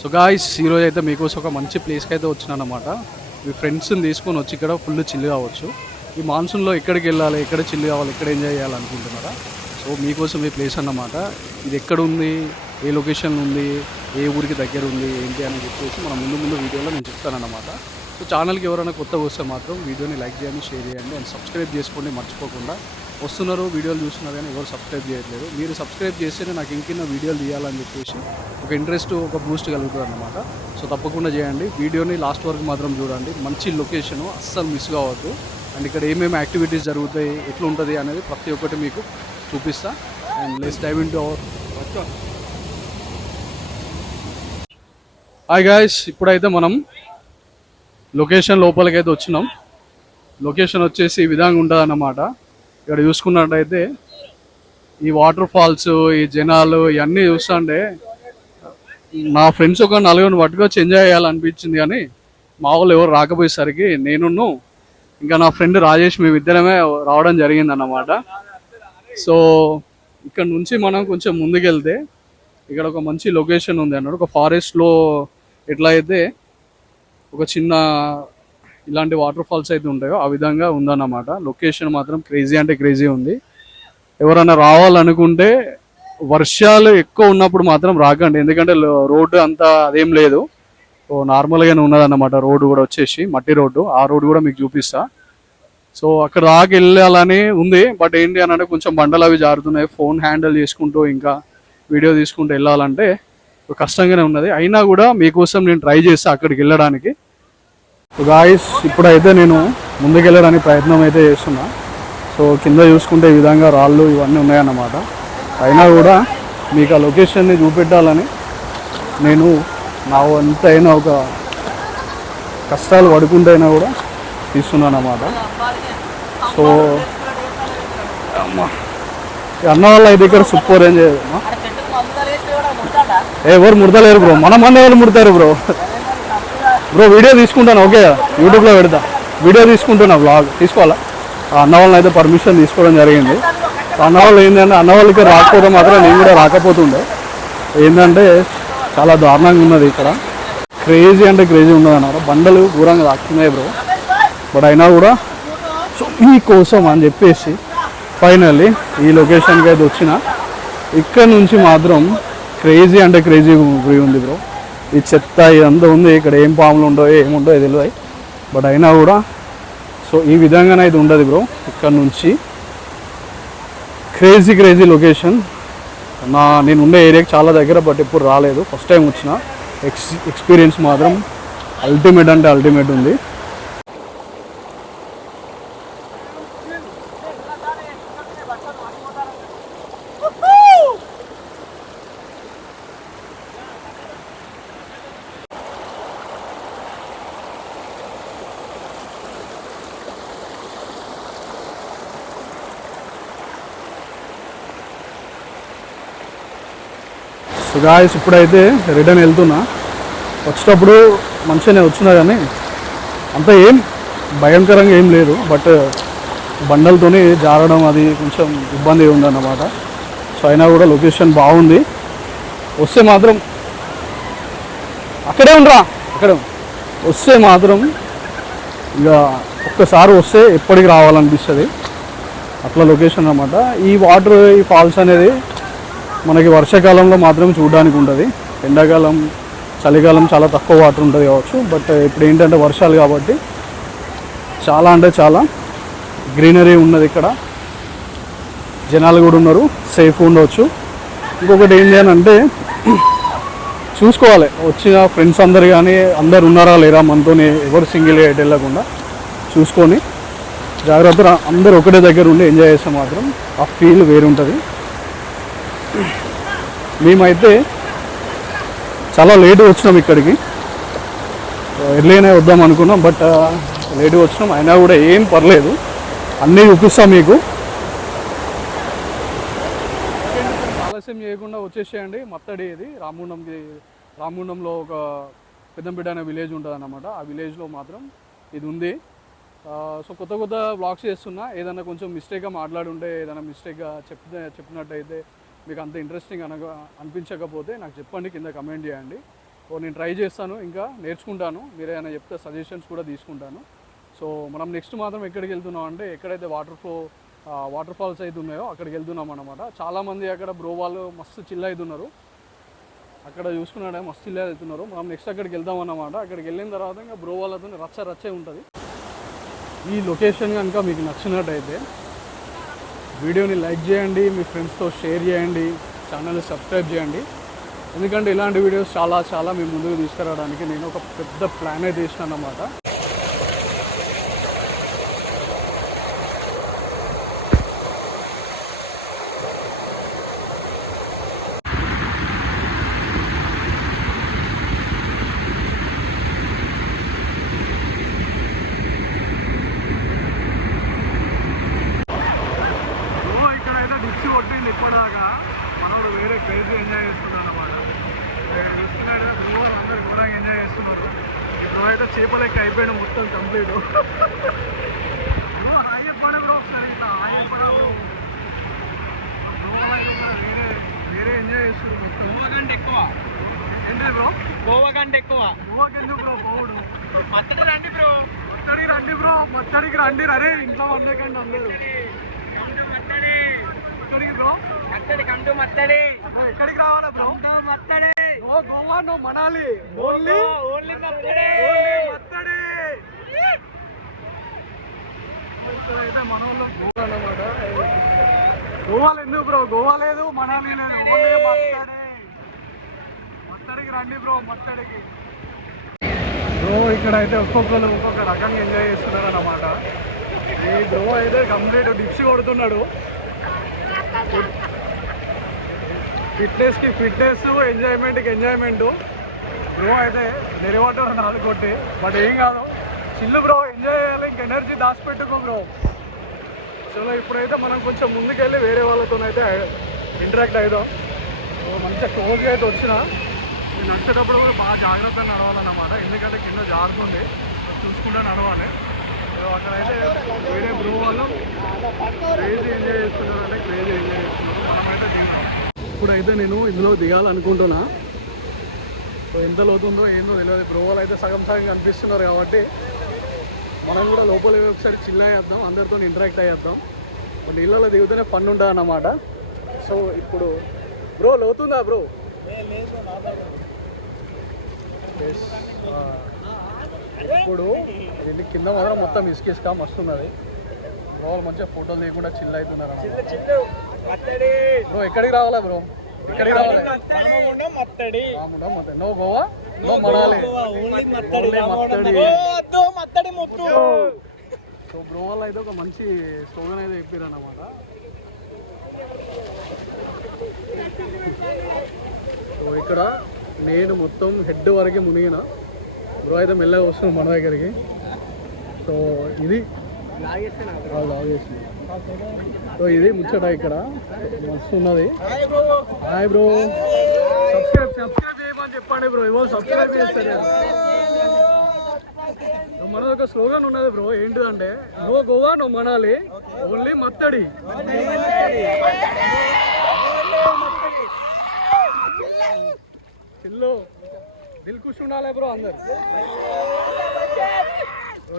So guys ఈరోజు అయితే మీకోసం ఒక మంచి ప్లేస్కి అయితే వచ్చినానమాట. మీ ఫ్రెండ్స్ని తీసుకొని వచ్చి ఇక్కడ ఫుల్ చిల్ కావచ్చు. ఈ మాన్సూన్లో ఎక్కడికి వెళ్ళాలి, ఎక్కడ చిల్ కావాలి, ఎక్కడ ఎంజాయ్ చేయాలనుకుంటున్నారా? సో మీకోసం ఈ ప్లేస్ అన్నమాట. ఇది ఎక్కడ ఉంది, ఏ లొకేషన్ ఉంది, ఏ ఊరికి దగ్గర ఉంది, ఏంటి అని చెప్పేసి మనం ముందు వీడియోలో నేను చెప్తానన్నమాట. సో ఛానల్కి ఎవరైనా కొత్తగా వస్తే మాత్రం వీడియోని లైక్ చేయండి, షేర్ చేయండి అండ్ సబ్స్క్రైబ్ చేసుకోండి మర్చిపోకుండా. వస్తున్నారు వీడియోలు చూస్తున్నారు కానీ ఎవరు సబ్స్క్రైబ్ చేయట్లేదు. మీరు సబ్స్క్రైబ్ చేస్తేనే నాకు ఇంకిన్న వీడియోలు తీయాలని చెప్పేసి ఒక ఇంట్రెస్ట్, ఒక బూస్ట్ కలుగుతుంది అన్నమాట. సో తప్పకుండా చేయండి. వీడియోని లాస్ట్ వరకు మాత్రం చూడండి. మంచి లొకేషను, అస్సలు మిస్ కావద్దు. అండ్ ఇక్కడ ఏమేమి యాక్టివిటీస్ జరుగుతాయి, ఎట్లా ఉంటుంది అనేది ప్రతి ఒక్కటి మీకు చూపిస్తా. And let's dive into our. Hi guys, ఇప్పుడైతే మనం లొకేషన్ లోపలికైతే వచ్చినాం. లొకేషన్ వచ్చేసి ఈ విధంగా ఉంటుంది అన్నమాట. ఇక్కడ చూసుకున్నట్టయితే ఈ వాటర్ ఫాల్స్, ఈ జనాలు ఇవన్నీ చూస్తుంటే నా ఫ్రెండ్స్ ఒక నలుగురిని పట్టుకొచ్చి ఎంజాయ్ చేయాలనిపించింది. కానీ మా వాళ్ళు ఎవరు రాకపోయేసరికి నేను ఇంకా నా ఫ్రెండ్ రాజేష్ మేమిద్దరమే రావడం జరిగింది అన్నమాట. సో ఇక్కడ నుంచి మనం కొంచెం ముందుకెళ్తే ఇక్కడ ఒక మంచి లొకేషన్ ఉంది అన్నాడు. ఒక ఫారెస్ట్లో ఎట్లా అయితే ఒక చిన్న ఇలాంటి వాటర్ ఫాల్స్ అయితే ఉంటాయో ఆ విధంగా ఉందన్నమాట. లొకేషన్ మాత్రం క్రేజీ అంటే క్రేజీ ఉంది. ఎవరైనా రావాలనుకుంటే వర్షాలు ఎక్కువ ఉన్నప్పుడు మాత్రం రాకండి, ఎందుకంటే రోడ్డు అంతా అదేం లేదు, నార్మల్గానే ఉన్నదన్నమాట. రోడ్డు కూడా వచ్చేసి మట్టి రోడ్డు, ఆ రోడ్డు కూడా మీకు చూపిస్తా. సో అక్కడ దాకా వెళ్ళాలని ఉంది, బట్ ఏంటి అని అంటే కొంచెం బండలు అవి జారుతున్నాయి. ఫోన్ హ్యాండిల్ చేసుకుంటూ ఇంకా వీడియో తీసుకుంటూ వెళ్ళాలంటే కష్టంగానే ఉన్నది. అయినా కూడా మీకోసం నేను ట్రై చేస్తా అక్కడికి వెళ్ళడానికి. గాయస్ ఇప్పుడైతే నేను ముందుకెళ్ళడానికి ప్రయత్నం అయితే చేస్తున్నా. సో కింద చూసుకుంటే ఈ విధంగా రాళ్ళు ఇవన్నీ ఉన్నాయన్నమాట. అయినా కూడా మీకు ఆ లొకేషన్ని చూపెట్టాలని నేను నా వంతైనా ఒక కష్టాలు పడుకుంటైనా కూడా తీస్తున్నాను అన్నమాట. సో అన్న వాళ్ళు అయితే ఇక్కడ సూపర్ ఏం చేయదు. ఎవరు ముడతలేరు బ్రో, మన మంది ఎవరు ముడతారు బ్రో. బ్రో వీడియో తీసుకుంటాను, ఓకే యూట్యూబ్లో పెడతా. వీడియో తీసుకుంటున్నా, వ్లాగ్ తీసుకోవాలా. అన్న వాళ్ళని అయితే పర్మిషన్ తీసుకోవడం జరిగింది. అన్న వాళ్ళు ఏంటంటే అన్న వాళ్ళకి రాకపోతే మాత్రం నేను కూడా రాకపోతుండే. ఏంటంటే చాలా దారుణంగా ఉన్నది ఇక్కడ, క్రేజీ అంటే క్రేజీ ఉన్నది అన్నమాట. బండలు దూరంగా తాకుతున్నాయి బ్రో, బట్ అయినా కూడా సో మీకోసం అని చెప్పేసి ఫైనల్లీ ఈ లొకేషన్కి అయితే వచ్చిన. ఇక్కడ నుంచి మాత్రం క్రేజీ అంటే క్రేజీ ఉంది బ్రో. ఈ చెత్త ఇదంతా ఉంది, ఇక్కడ ఏం పాములు ఉండవు ఏముండవు తెలియదు, బట్ అయినా కూడా సో ఈ విధంగానే ఇది ఉండదు బ్రో. ఇక్కడ నుంచి క్రేజీ లొకేషన్. నేను ఉండే ఏరియాకి చాలా దగ్గర, బట్ ఎప్పుడు రాలేదు, ఫస్ట్ టైం వచ్చిన. ఎక్స్పీరియన్స్ మాత్రం అల్టిమేట్ అంటే అల్టిమేట్ ఉంది. సో గాయస్ ఇప్పుడైతే రిటర్న్ వెళ్తున్నా. వచ్చేటప్పుడు మంచిగానే వచ్చినా కానీ అంత ఏం భయంకరంగా ఏం లేదు, బట్ బండలతోని జారడం అది కొంచెం ఇబ్బంది ఉందన్నమాట. సో అయినా కూడా లొకేషన్ బాగుంది. వస్తే మాత్రం అక్కడే ఉండరా, అక్కడే వస్తే మాత్రం ఇక ఒక్కసారి వస్తే ఎప్పటికి రావాలనిపిస్తుంది అట్లా లొకేషన్ అన్నమాట. ఈ వాటర్, ఈ ఫాల్స్ అనేది మనకి వర్షాకాలంలో మాత్రం చూడడానికి ఉంటుంది. ఎండాకాలం, చలికాలం చాలా తక్కువ వాటర్ ఉంటుంది కావచ్చు, బట్ ఇప్పుడు ఏంటంటే వర్షాలు కాబట్టి చాలా అంటే చాలా గ్రీనరీ ఉన్నది ఇక్కడ. జనాలు కూడా ఉన్నారు, సేఫ్ ఉండవచ్చు. ఇంకొకటి ఏంటి అని అంటే చూసుకోవాలి, వచ్చిన ఫ్రెండ్స్ అందరు కానీ అందరు ఉన్నారా లేరా మనతోనే, ఎవరు సింగిల్గా ఎటు వెళ్ళకుండా చూసుకొని జాగ్రత్తగా అందరు ఒకటే దగ్గర ఉండి ఎంజాయ్ చేస్తే మాత్రం ఆ ఫీల్ వేరుంటుంది. మేమైతే చాలా లేట్గా వచ్చినాం ఇక్కడికి, ఎర్లీనే వద్దాం అనుకున్నాం, బట్ లేట్గా వచ్చినాం. అయినా కూడా ఏం పర్లేదు, అన్నీ చూపిస్తాం మీకు. ఆలస్యం చేయకుండా వచ్చేసేయండి. మత్తడి ఇది రామగుండంలో ఒక పెద్దంపేట అనే విలేజ్ ఉంటుంది అన్నమాట. ఆ విలేజ్లో మాత్రం ఇది ఉంది. సో కొత్త వ్లాగ్స్ చేస్తున్నా. ఏదైనా కొంచెం మిస్టేక్గా మాట్లాడుంటే, ఏదైనా మిస్టేక్గా చెప్పినట్టయితే మీకు అంత ఇంట్రెస్టింగ్ అనిపించకపోతే నాకు చెప్పండి, కింద కమెంట్ చేయండి. నేను ట్రై చేస్తాను, ఇంకా నేర్చుకుంటాను. మీరు ఏమైనా చెప్తే సజెషన్స్ కూడా తీసుకుంటాను. సో మనం నెక్స్ట్ మాత్రం ఎక్కడికి వెళ్తున్నాం అంటే, ఎక్కడైతే వాటర్ ఫాల్స్ అయితే ఉన్నాయో అక్కడికి వెళ్తున్నాం అనమాట. చాలామంది అక్కడ బ్రో వాళ్ళు మస్తు చిల్ అవుతున్నారు, అక్కడ చూసుకున్నాడే మస్తు చిల్ అవుతున్నారు. మనం నెక్స్ట్ అక్కడికి వెళ్దాం అన్నమాట. అక్కడికి వెళ్ళిన తర్వాత ఇంకా బ్రో వాళ్ళతో రచ్చే ఉంటుంది. ఈ లొకేషన్ కనుక మీకు నచ్చినట్టయితే వీడియోని లైక్ చేయండి, మీ ఫ్రెండ్స్తో షేర్ చేయండి, ఛానల్ని సబ్స్క్రైబ్ చేయండి. ఎందుకంటే ఇలాంటి వీడియోస్ చాలా మీ ముందుకు తీసుకురావడానికి నేను ఒక పెద్ద ప్లాన్ అయితే వేసినాను అన్నమాట. ఇక్కడైతే డిచ్చి కొట్టింది ఇప్పటిదాకా, మనోడు వేరే క్రేజీ ఎంజాయ్ చేస్తున్నాడు అన్నమాట. చూస్తున్నాడు అందరు కూడా ఎంజాయ్ చేస్తున్నారు. ఇప్పుడు అయితే చేపలు ఎక్క అయిపోయాడు మొత్తం కంప్లీట్. హాయ్ చెప్పండి బ్రో ఒకసారి, ఇట్లా హాయ్ చెప్పడా బ్రో. వేరే ఎంజాయ్ చేస్తున్నారు మొత్తం. గోవా కంటే ఎక్కువ ఏంటి బ్రో? గోవా కంటే ఎక్కువ. గోవాకి ఎందుకు బ్రో పోవుడు? మత్తడి రండి బ్రో, మత్తడికి రండి. అరే ఇంట్లో వండకండి అందరూ. ఎక్కడికి బ్రో? మత్తడి కంటూ మత్తడి. ఎక్కడికి రావాలా బ్రో? మత్తడి. గోవా నో మనాలి, ఓన్లీ మత్తడి. అయితే మన వాళ్ళు గోవా అన్నమాట. గోవాలో ఎందుకు బ్రో? గోవా లేదు, మనాలి లేదు, ఓన్లీ మత్తడికి రండి బ్రో, మత్తడికి. బ్రో ఇక్కడ అయితే ఒక్కొక్కరు ఒక్కొక్క రకంగా ఎంజాయ్ చేస్తున్నారు అన్నమాట. ఈ బ్రో అయితే కంప్లీట్ డిప్స్ కొడుతున్నాడు. ఫిట్నెస్కి ఫిట్నెస్, ఎంజాయ్మెంట్కి ఎంజాయ్మెంట్. బ్రో అయితే నెరవాటు 4 కొట్టి, బట్ ఏం కాదు, చిల్లు బ్రో, ఎంజాయ్ చేయాలి, ఇంక ఎనర్జీ దాచిపెట్టుకో బ్రో. చలో ఇప్పుడైతే మనం కొంచెం ముందుకెళ్ళి వేరే వాళ్ళతోనైతే ఇంటరాక్ట్ అవుదాం. మంచిగా క్లోజ్గా అయితే వచ్చిన నడిచేటప్పుడు కూడా బాగా జాగ్రత్తగా నడవాలన్నమాట. ఎందుకంటే కింద జారుతుంది, చూసుకుంటూ నడవాలి. అక్కడైతే వేరే బ్రో వాళ్ళు క్రేజీ ఎంజాయ్ చేస్తున్నారు, అంటే క్రేజీ ఎంజాయ్ చేస్తున్నారు. మనమైతే దిగుతాం. ఇప్పుడైతే నేను ఇందులో దిగాలనుకుంటున్నా. సో ఎంత లోతుందో ఏందో తెలియదు. బ్రో వాళ్ళు అయితే సగం కనిపిస్తున్నారు కాబట్టి మనం కూడా లోపలికి ఒకసారి చిల్ అయ్యేద్దాం, అందరితో ఇంటరాక్ట్ అయ్యేద్దాం. నీళ్ళలో దిగుతూనే పని ఉంటుంది అన్నమాట. సో ఇప్పుడు బ్రో లోతుందా బ్రో? ఇప్పుడు దీన్ని కింద మాత్రం మొత్తం ఇసుక మస్తున్నది. బ్రో మంచిగా ఫోటోలు తీయకుండా చిల్ అవుతున్నారు. బ్రో ఎక్కడికి రావాలా బ్రో? ఎక్కడికి రావాలి? No Goa, no Manali, so bro వాళ్ళు అయితే ఒక మంచి స్లోగన్ అయితే చెప్పారు అన్నమాట. సో ఇక్కడ నేను మొత్తం హెడ్ వరకు మునిగిన. బ్రో అయితే మెల్లగా వస్తున్నాం మన దగ్గరికి. సో ఇది సో ఇది ముచ్చట ఇక్కడ మస్తు ఉన్నది. హాయ్ బ్రో, సబ్స్క్రైబ్ చేయమని చెప్పండి బ్రో. ఇవాళ సబ్స్క్రైబ్ చేస్తారు. మనది ఒక స్లోగన్ ఉన్నది బ్రో, ఏంటిదంటే no Goa no Manali, only మత్తడి. చిల్లు దిల్ ఖుష్ ఉండాలి బ్రో అందరు.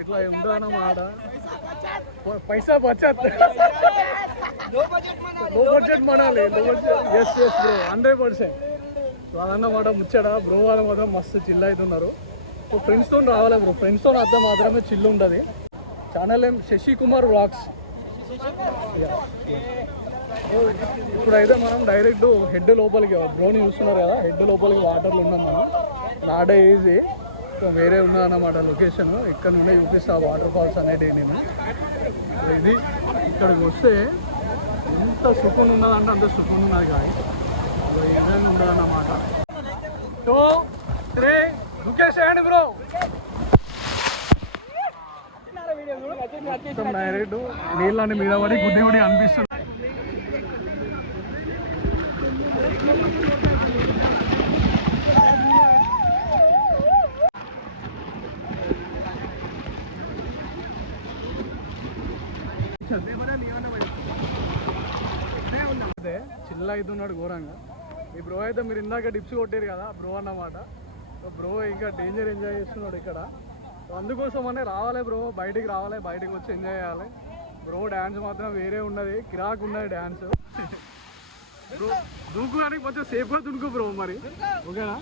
ఇట్లా ఉందన్నమాట. పైసా బచత్, లో బడ్జెట్ మనాలి, ఎస్ బ్రో 100%. అదన్నమాట ముచ్చట. బ్రో వాళ్ళ మాత్రం మస్తు చిల్ అవుతున్నారు. ఫ్రెండ్స్తో రావాలి బ్రో, ఫ్రెండ్స్తో వస్తే మాత్రమే చిల్ ఉంటుంది. ఛానల్ ఏం శశి కుమార్ వ్లాగ్స్. ఇప్పుడైతే మనం డైరెక్ట్ హెడ్ లోపలికి, బ్రోని చూస్తున్నారు కదా, హెడ్ లోపలికి వాటర్లో ఉన్నాం మనం. రాడే ఈజీ. సో వేరే ఉన్నదన్నమాట లొకేషన్. ఇక్కడ నుండే చూపిస్తా వాటర్ ఫాల్స్ అనేటివి నేను. ఇది ఇక్కడికి వస్తే ఎంత సుఖం ఉన్నదంటే అంత సుఖం ఉన్నది కానీ ఏదైనా ఉండదన్నమాట. 2, 3 దుకేసేయండి బ్రో. డైరెక్ట్ నీళ్ళని మీద పడి గుడ్డి అనిపిస్తుంది. చిల్ల అవుతున్నాడు ఘోరంగా. ఈ బ్రో అయితే మీరు ఇందాక డిప్స్ కొట్టారు కదా, బ్రో అన్నమాట. బ్రో ఇంకా డేంజర్ ఎంజాయ్ చేస్తున్నాడు ఇక్కడ. అందుకోసం అనే రావాలి బ్రో, బయటికి రావాలి, బయటికి వచ్చి ఎంజాయ్ చేయాలి బ్రో. డ్యాన్స్ మాత్రం వేరే ఉన్నది, కిరాక్ ఉన్నది డ్యాన్స్ బ్రో. దూకుడానికి కొంచెం సేఫ్గా దునుకు బ్రో మరి, ఓకేనా?